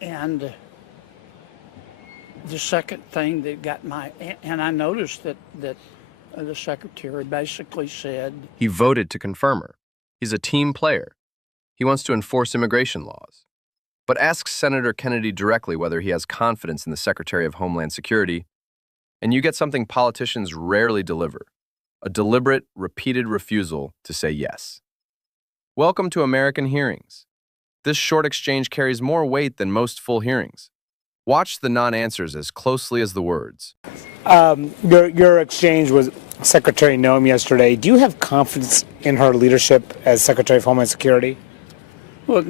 And the second thing that got and I noticed that the secretary basically said, He voted to confirm her. He's a team player. He wants to enforce immigration laws. But asks Senator Kennedy directly whether he has confidence in the Secretary of Homeland Security, and you get something politicians rarely deliver, a deliberate, repeated refusal to say yes. Welcome to American hearings. This short exchange carries more weight than most full hearings. Watch the non-answers as closely as the words. Your exchange with Secretary Noem yesterday, do you have confidence in her leadership as Secretary of Homeland Security? look,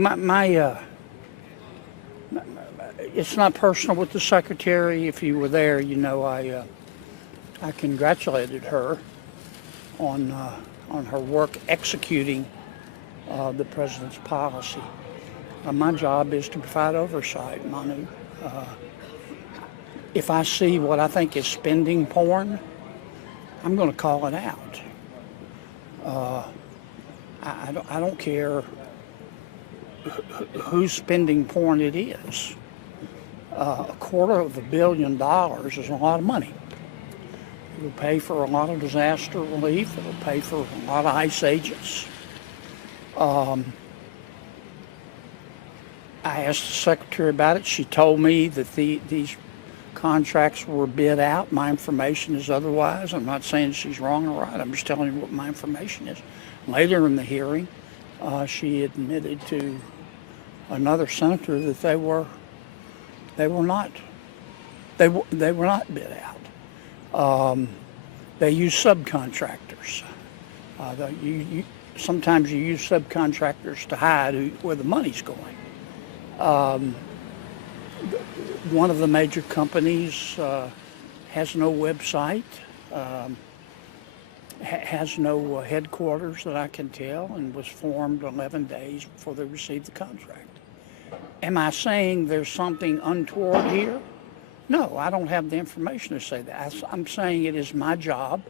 it's not personal with the secretary. If you were there, you know I congratulated her on her work executing the president's policy. My job is to provide oversight, Manu. If I see what I think is spending porn, I'm going to call it out. I don't care whose spending porn it is. $250 million is a lot of money. It'll pay for a lot of disaster relief. It'll pay for a lot of ICE agents. I asked the secretary about it. She told me that these contracts were bid out. My information is otherwise. I'm not saying she's wrong or right. I'm just telling you what my information is. Later in the hearing, she admitted to another senator that they were not bid out. They use subcontractors. Sometimes you use subcontractors to hide where the money's going. One of the major companies has no website, has no headquarters that I can tell, and was formed 11 days before they received the contract. Am I saying there's something untoward here? No, I don't have the information to say that. I'm saying it is my job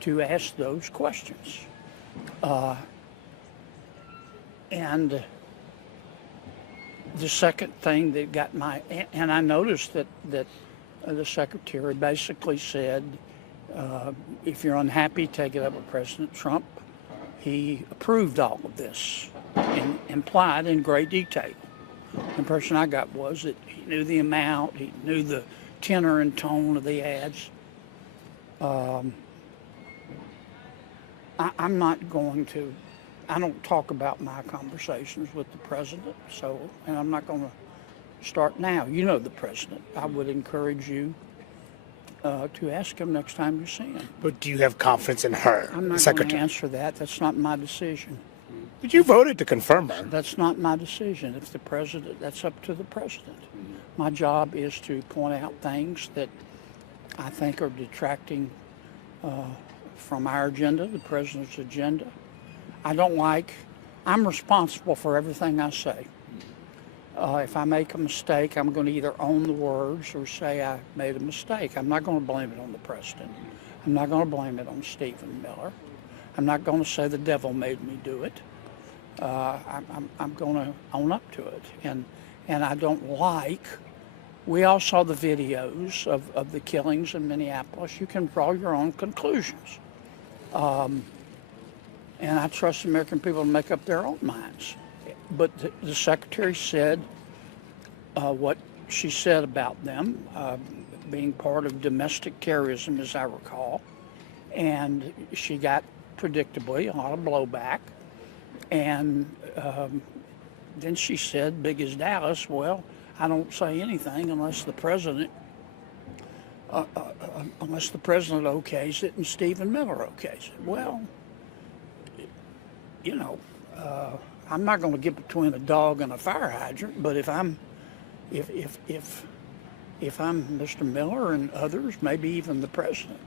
to ask those questions. And the second thing that got and I noticed that the secretary basically said, if you're unhappy, take it up with President Trump. He approved all of this and implied in great detail. The impression I got was that he knew the amount, he knew the tenor and tone of the ads. I'm not going to, I don't talk about my conversations with the president, and I'm not going to start now. You know the president. I would encourage you to ask him next time you see him. But do you have confidence in her, I'm not going to answer that. That's not my decision. But you voted to confirm her. That's not my decision. If the president, that's up to the president. My job is to point out things that I think are detracting from our agenda, the president's agenda. I'm responsible for everything I say. If I make a mistake, I'm going to either own the words or say I made a mistake. I'm not going to blame it on the president. I'm not going to blame it on Stephen Miller. I'm not going to say the devil made me do it. I'm going to own up to it. And I don't we all saw the videos of the killings in Minneapolis. You can draw your own conclusions. And I trust the American people to make up their own minds. But the secretary said what she said about them, being part of domestic terrorism, as I recall. And she got, predictably, a lot of blowback. And then she said, big as Dallas, well, I don't say anything unless the president okays it and Stephen Miller okays it. Well, you know, I'm not going to get between a dog and a fire hydrant, but if I'm Mr. Miller and others, maybe even the president,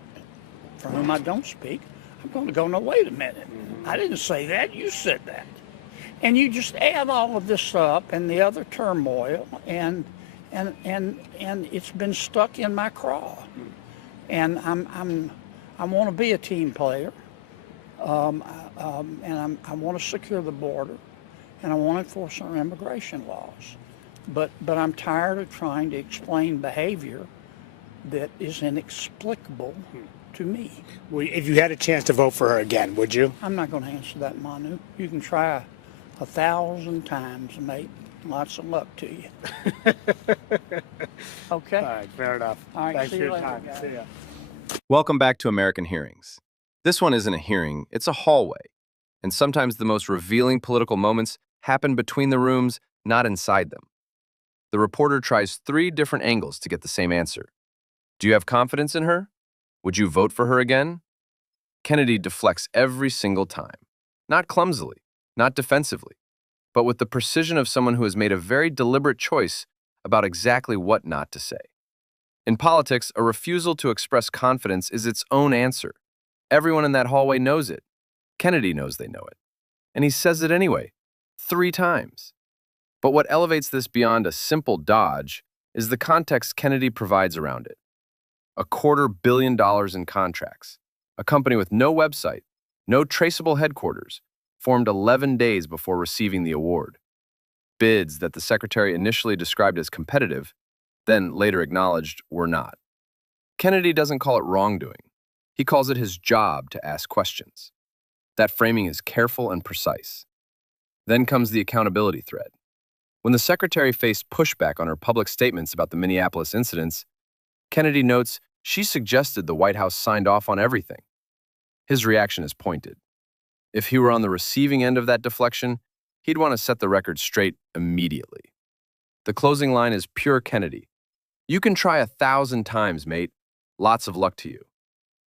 for whom I don't speak, I'm going to go, no, wait a minute. I didn't say that. You said that. And you just add all of this up and the other turmoil, and it's been stuck in my craw. And I want to be a team player, and I want to secure the border, and I want to enforce our immigration laws. But I'm tired of trying to explain behavior that is inexplicable to me. Well, if you had a chance to vote for her again, would you? I'm not going to answer that, Manu. You can try 1,000 times, mate. Lots of luck to you. Okay? All right, fair enough. All right, Thanks see for you your later, time. guys. See ya. Welcome back to American Hearings. This one isn't a hearing, it's a hallway. And sometimes the most revealing political moments happen between the rooms, not inside them. The reporter tries 3 different angles to get the same answer. Do you have confidence in her? Would you vote for her again? Kennedy deflects every single time. Not clumsily, not defensively, but with the precision of someone who has made a very deliberate choice about exactly what not to say. In politics, a refusal to express confidence is its own answer. Everyone in that hallway knows it. Kennedy knows they know it. And he says it anyway, 3 times. But what elevates this beyond a simple dodge is the context Kennedy provides around it. $250 million in contracts, a company with no website, no traceable headquarters, formed 11 days before receiving the award. Bids that the Secretary initially described as competitive, then later acknowledged were not. Kennedy doesn't call it wrongdoing. He calls it his job to ask questions. That framing is careful and precise. Then comes the accountability thread. When the Secretary faced pushback on her public statements about the Minneapolis incidents, Kennedy notes she suggested the White House signed off on everything. His reaction is pointed. If he were on the receiving end of that deflection, he'd want to set the record straight immediately. The closing line is pure Kennedy. You can try 1,000 times, mate. Lots of luck to you.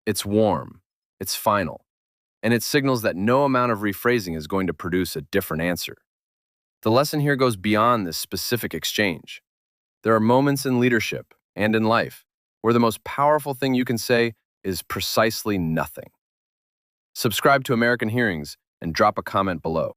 It's warm, it's final, and it signals that no amount of rephrasing is going to produce a different answer. The lesson here goes beyond this specific exchange. There are moments in leadership and in life where the most powerful thing you can say is precisely nothing. Subscribe to American Hearings and drop a comment below.